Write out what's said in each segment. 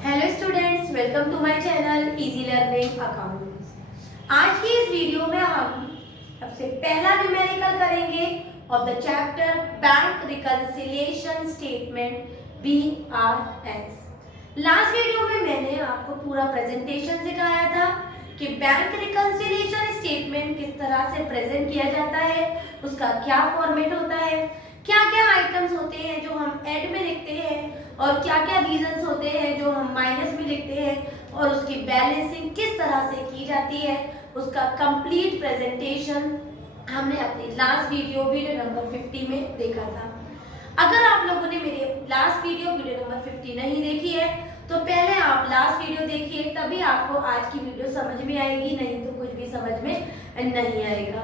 Hello students, welcome to my channel easy learning accounts. आज की इस वीडियो में हम सबसे पहला न्यूमेरिकल करेंगे of the chapter bank reconciliation statement BRS। Last video में मैंने आपको पूरा प्रेजेंटेशन सिखाया था कि बैंक रिकंसिलिएशन स्टेटमेंट किस तरह से प्रेजेंट किया जाता है, उसका क्या फॉर्मेट होता है, क्या क्या आइटम्स होते हैं जो हम ऐड में लिखते हैं और क्या क्या रीजंस होते हैं जो हम माइनस में लिखते हैं और उसकी बैलेंसिंग किस तरह से की जाती है, उसका कंप्लीट प्रेजेंटेशन हमने अपनी लास्ट वीडियो नंबर 50 में देखा था। अगर आप लोगों ने मेरी लास्ट वीडियो नंबर 50 नहीं देखी है तो पहले आप लास्ट वीडियो देखिए, तभी आपको आज की वीडियो समझ में आएगी, नहीं तो कुछ भी समझ में नहीं आएगा।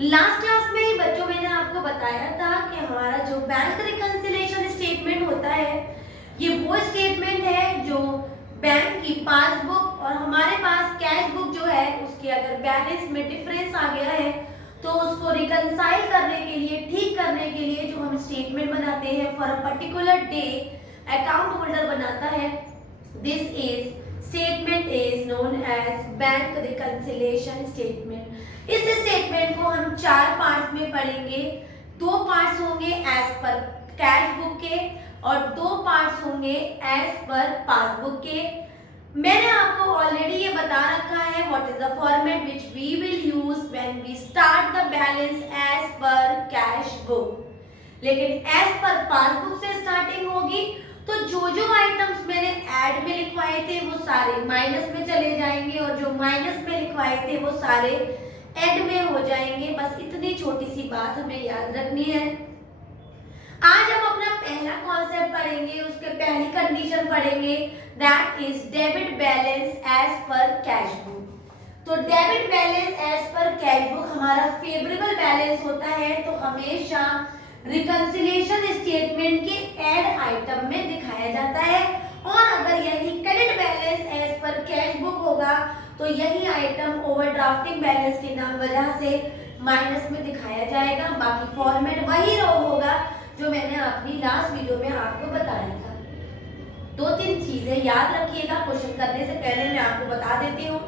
लास्ट क्लास में ही बच्चों मैंने आपको बताया था कि हमारा जो बैंक रिकंसिलिएशन स्टेटमेंट होता है ये वो स्टेटमेंट है जो बैंक की पासबुक और हमारे पास कैश बुक जो है उसके अगर बैलेंस में डिफरेंस आ गया है तो उसको रिकंसाइल करने के लिए, ठीक करने के लिए जो हम स्टेटमेंट बनाते हैं for a particular day account holder बनाता है, this is statement is known as bank reconciliation statement. इस स्टेटमेंट को हम चार पार्ट्स में पढ़ेंगे। दो पार्ट्स होंगे एज पर कैश बुक के और दो पार्ट्स होंगे एज पर पासबुक के। मैंने आपको ऑलरेडी ये बता रखा है what is the format which we will use when we start the balance as per cash book, लेकिन एज पर पासबुक से स्टार्टिंग होगी तो जो आइटम्स मैंने ऐड में लिखवाए थे वो सारे माइनस में चले जाएंगे और जो माइनस में लिखवाए थे वो सारे ऐड में हो जाएंगे। बस इतनी छोटी सी बात हमें याद रखनी है। आज हम अपना पहला कॉन्सेप्ट पढ़ेंगे, उसके पहली कंडीशन पढ़ेंगे, that is debit balance as per cash book. तो debit balance as per cash book हमारा फेवरेबल बैलेंस होता है तो हमेशा रिकंसिलिएशन स्टेटमेंट के ऐड आइटम में दिखाया जाता है, और अगर यही credit balance as per cash book होगा तो यही आइटम ओवरड्राफ्टिंग बैलेंस की नाम वजह से माइनस में दिखाया जाएगा। बाकी फॉर्मेट वही होगा जो मैंने अपनी लास्ट वीडियो में आपको बताया था। दो तीन चीजें याद रखिएगा, क्वेश्चन करने से पहले मैं आपको बता देती हूँ।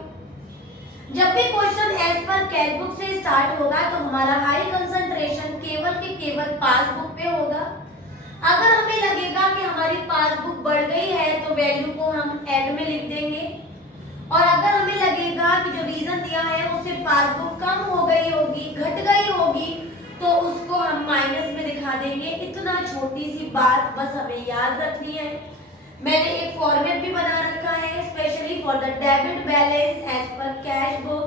जब भी question as per cash book से स्टार्ट होगा तो हमारा हाई कंसंट्रेशन केवल पासबुक पे होगा। अगर हमें लगेगा कि हमारी पासबुक बढ़ गई है तो वैल्यू को हम ऐड में लिख देंगे, और अगर हमें लगेगा कि जो रीजन दिया है उससे पासबुक कम हो गई होगी, घट गई होगी, तो उसको हम माइनस में दिखा देंगे। इतना छोटी सी बात बस हमें याद रखनी है। मैंने एक फॉर्मेट भी बना रखा है specially for the debit balance as per cash book.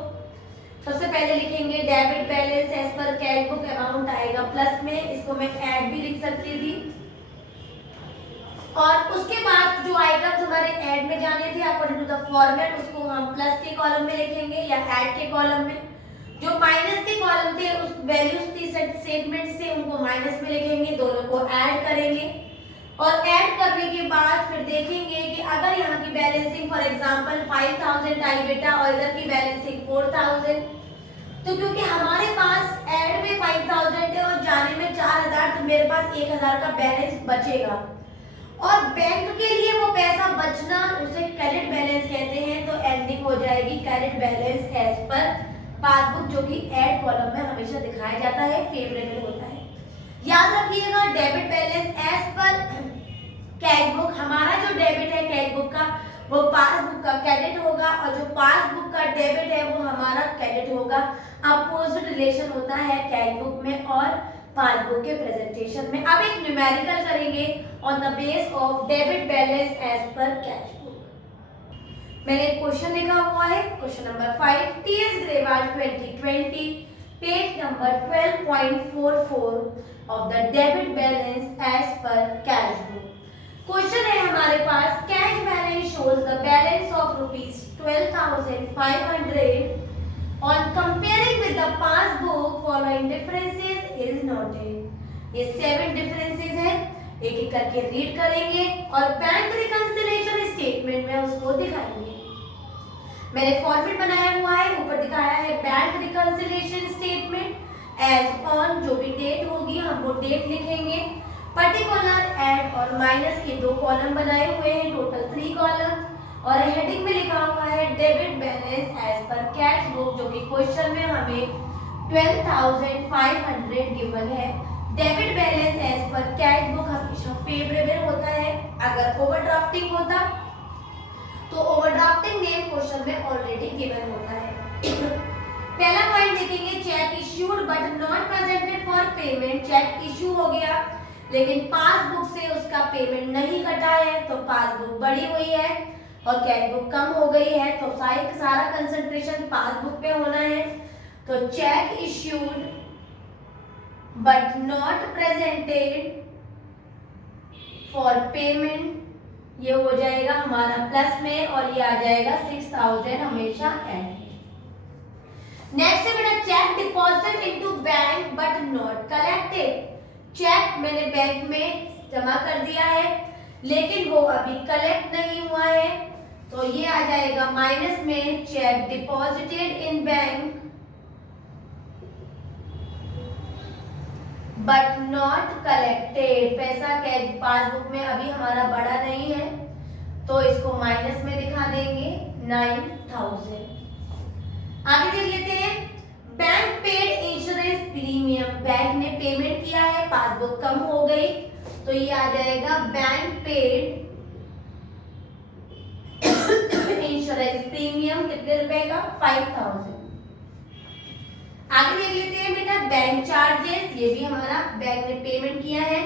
सबसे पहले लिखेंगे debit balance as per cash book, amount आएगा प्लस में, इसको मैं ऐड भी लिख सकती थी। और उसके बाद जो आइटम्स हमारे ऐड में जाने थे अकॉर्डिंग टू द फॉर्मेट उसको हम प्लस के कॉलम में लिखेंगे या ऐड के कॉलम में। जो माइनस के कॉलम थे उस वैल्यूज थी स्टेटमेंट से उनको माइनस में लिखेंगे, दोनों को ऐड करेंगे और ऐड करने के बाद फिर देखेंगे कि अगर यहाँ की बैलेंसिंग फॉर एग्जांपल 5000 आई बेटा और इधर की बैलेंसिंग 4000, तो क्योंकि हमारे पास ऐड में 5000 है और जाने में 4000 तो मेरे पास 1000 का बैलेंस बचेगा, और बैंक के लिए वो पैसा बचना उसे क्रेडिट बैलेंस कहते हैं। तो एंडिंग हो जाएगी credit balance as per passbook, जो कि ऐड कॉलम में हमेशा दिखाया जाता है, फेवरेबल होता है। याद रखिएगा debit balance as per cash book, हमारा जो डेबिट है कैश बुक का वो पासबुक का क्रेडिट होगा और जो पासबुक का डेबिट है वो हमारा क्रेडिट होगा। अपोजिट रिलेशन होता है कैश बुक में और पासबुक के प्रेजेंटेशन में। अब एक न्यूमेरिकल करेंगे on the base of debit balance as per cash book. मैंने एक क्वेश्चन लिखा हुआ है, question number 5, TS Grewal 2020 page number 12.44 of the debit balance as per cash book. Question है हमारे पास, cash balance shows the balance of ₹12,500 on comparing with the passbook following differences is noted। ये 7 differences हैं, एक एक करके रीड करेंगे और बैंक रिकंसिलिएशन स्टेटमेंट में उसको दिखाएंगे। मैंने फॉर्मेट बनाया हुआ है, ऊपर दिखाया है bank reconciliation statement as on, जो भी डेट होगी हम वो डेट लिखेंगे। पर्टिकुलर, ऐड और माइनस के दो कॉलम बनाए हुए हैं, टोटल 3 कॉलम। और हेडिंग में लिखा हुआ है debit balance as per cash book, जो कि क्वेश्चन में हमें 12,500 गिवन है। Debit balance as per cash book हमेशा फेवरेबल होता है। अगर ओवरड्राफ्टिंग होता तो ओवरड्राफ्टिंग नेम क्वेश्चन में ऑलरेडी गिवन होता है। पहला पॉइंट देखेंगे, cheque issued but not presented for payment. Cheque issue हो गया लेकिन पासबुक से उसका पेमेंट नहीं कटा है, तो पासबुक बढ़ी हुई है और कैश बुक कम हो गई है, तो सारा कंसंट्रेशन पासबुक पे होना है। तो check issued but not presented for payment, ये हो जाएगा हमारा प्लस में और ये आ जाएगा 6,000 हमेशा ऐड। नेक्स्ट है बेटा, cheque deposited into bank but not collected. Cheque मैंने बैंक में जमा कर दिया है लेकिन वो अभी कलेक्ट नहीं हुआ है, तो ये आ जाएगा माइनस में। Check deposited in bank but not collected, पैसा कैश पासबुक में अभी हमारा बढ़ा नहीं है, तो इसको माइनस में दिखा देंगे 9,000। आगे देख लेते हैं, bank paid insurance premium. Bank ने पेमेंट किया है, पासबुक कम हो गई, तो ये आ जाएगा बैंक पेड इंश्योरेंस प्रीमियम, कितने रुपए का? 5,000। आगे देख लेते हैं बेटा, बैंक चार्जेस। ये भी हमारा बैंक ने पेमेंट किया है,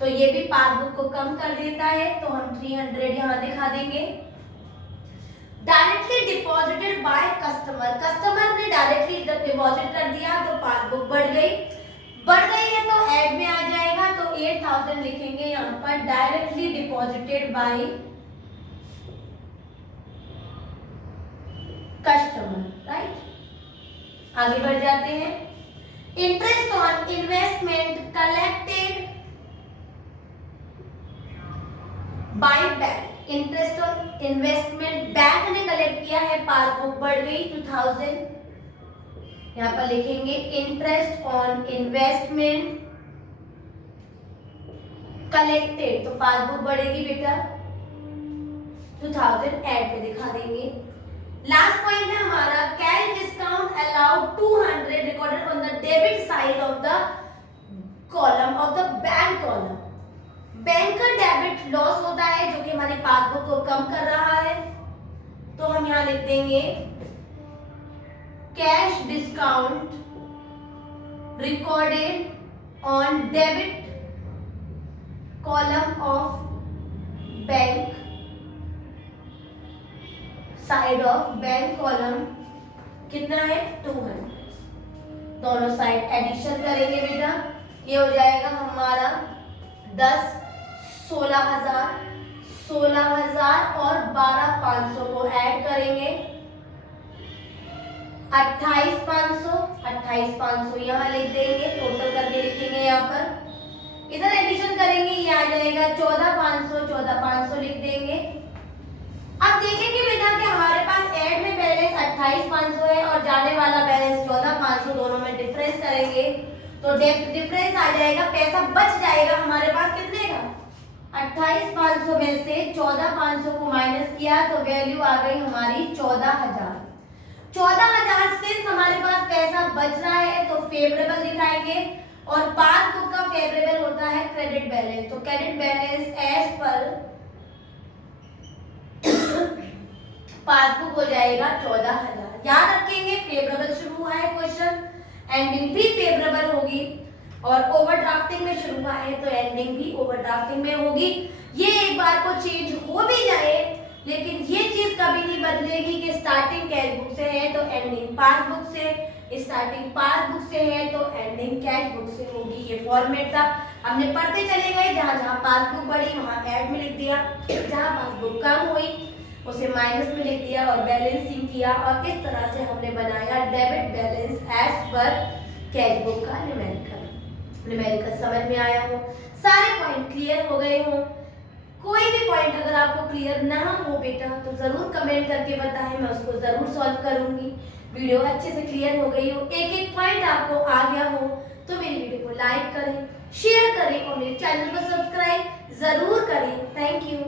तो ये भी पासबुक को कम कर देता है, तो हम 300 यहां दिखा देंगे। Directly deposited by customer, customer ने डायरेक्टली डिपॉजिट कर दिया तो पासबुक बढ़ गई है तो ऐड में आ जाएगा, तो 8,000 लिखेंगे यहाँ पर। Directly deposited by customer, right. आगे बढ़ जाते हैं, interest on investment collected by bank. Interest on investment bank ने कलेक्ट किया है, पासबुक बढ़ गई 2,000, यहां पर लिखेंगे इंटरेस्ट ऑन इन्वेस्टमेंट कलेक्टेड, तो पासबुक बढ़ेगी बेटा 2000, ऐड पे दिखा देंगे। लास्ट पॉइंट है हमारा, cash discount allowed 200 recorded on the debit side of the column of the bank column. Bank का डेबिट लॉस होता है जो कि हमारी पासबुक को कम कर रहा है, तो हम यहां लिख देंगे cash discount recorded on debit column of bank side of bank column, कितना है 200। दोनों साइड एडिशन करेंगे बेटा, ये हो जाएगा हमारा 10, 16,000, 16,000 और 12,500 को ऐड करेंगे 28,500, 28,500 यहाँ लिख देंगे, टोटल करके लिखेंगे यहाँ पर। इधर एडिशन करेंगे, ये आ जाएगा 14,500, 14,500 लिख देंगे। अब देखेंगे बेटा कि हमारे पास ऐड में बैलेंस 28,500 है और जाने वाला बैलेंस 14,500, दोनों में डिफरेंस करेंगे तो डिफरेंस आ जाएगा, पैसा बच जाएगा हमारे पास कितने का, 28,500 में से 14,500 को माइनस किया तो वैल्यू आ गई हमारी 14,000। 14,000 से हमारे पास पैसा बच रहा है तो फेवरेबल दिखाएंगे, और पासबुक का फेवरेबल होता है क्रेडिट बैलेंस, तो credit balance as per passbook हो जाएगा 14,000। याद रखेंगे फेवरेबल शुरू हुआ है क्वेश्चन, एंडिंग भी फेवरेबल होगी, और ओवरड्राफ्टिंग में शुरू हुआ है तो एंडिंग भी ओवरड्राफ्टिंग में होगी। ये एक बार को चेंज हो भी जाए लेकिन ये चीज कभी नहीं बदलेगी कि स्टार्टिंग कैश बुक से है तो एंडिंग पासबुक से, स्टार्टिंग पासबुक से है तो एंडिंग कैश बुक से होगी। ये फॉर्मेट था, हमने पढ़ते चले गए, जहां जहां पासबुक बढ़ी वहां ऐड में लिख दिया, जहां पासबुक कम हुई उसे माइनस में लिख दिया और बैलेंसिंग किया, और इस तरह से हमने बनाया debit balance as per cash book का न्यूमेरिकल समझ में आया हो, सारे पॉइंट क्लियर हो गए हो। कोई भी पॉइंट अगर आपको क्लियर ना हो बेटा तो जरूर कमेंट करके बताएं, मैं उसको जरूर सॉल्व करूंगी। वीडियो अच्छे से क्लियर हो गई हो, एक एक पॉइंट आपको आ गया हो तो मेरी वीडियो को लाइक करें, शेयर करें और मेरे चैनल को सब्सक्राइब जरूर करें। Thank you.